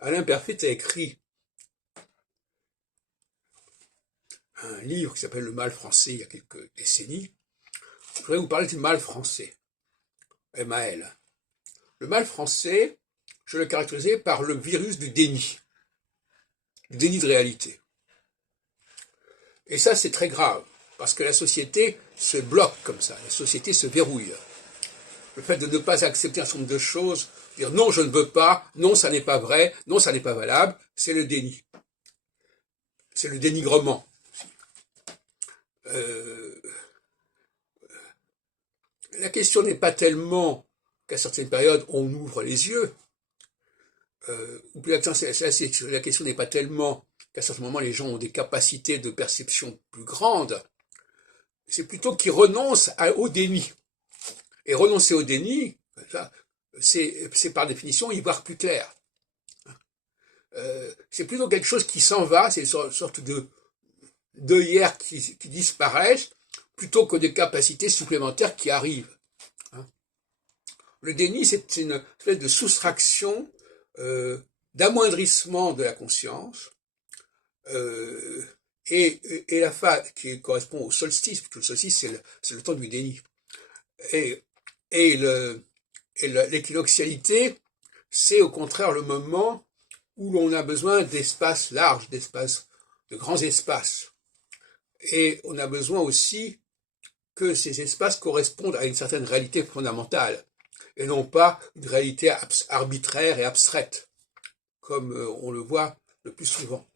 Alain Perfit a écrit un livre qui s'appelle Le mal français il y a quelques décennies. Je voudrais vous parler du mal français, MAL. Le mal français, je le caractérisais par le virus du déni de réalité. Et ça, c'est très grave, parce que la société se bloque comme ça, la société se verrouille. Le fait de ne pas accepter un certain nombre de choses, dire non, je ne veux pas, non, ça n'est pas vrai, non, ça n'est pas valable, c'est le déni. C'est le dénigrement. La question n'est pas tellement qu'à certaines périodes, on ouvre les yeux, ou plus la question n'est pas tellement qu'à certains moments, les gens ont des capacités de perception plus grandes, c'est plutôt qu'ils renoncent au déni. Et renoncer au déni, c'est par définition y voir plus clair. C'est plutôt quelque chose qui s'en va, c'est une sorte d'œillères qui disparaissent, plutôt que des capacités supplémentaires qui arrivent. Le déni, c'est une espèce de soustraction, d'amoindrissement de la conscience, et la phase qui correspond au solstice, parce que le solstice, c'est le temps du déni. Et l'équinoxialité, c'est au contraire le moment où l'on a besoin d'espaces larges, de grands espaces. Et on a besoin aussi que ces espaces correspondent à une certaine réalité fondamentale, et non pas une réalité arbitraire et abstraite, comme on le voit le plus souvent.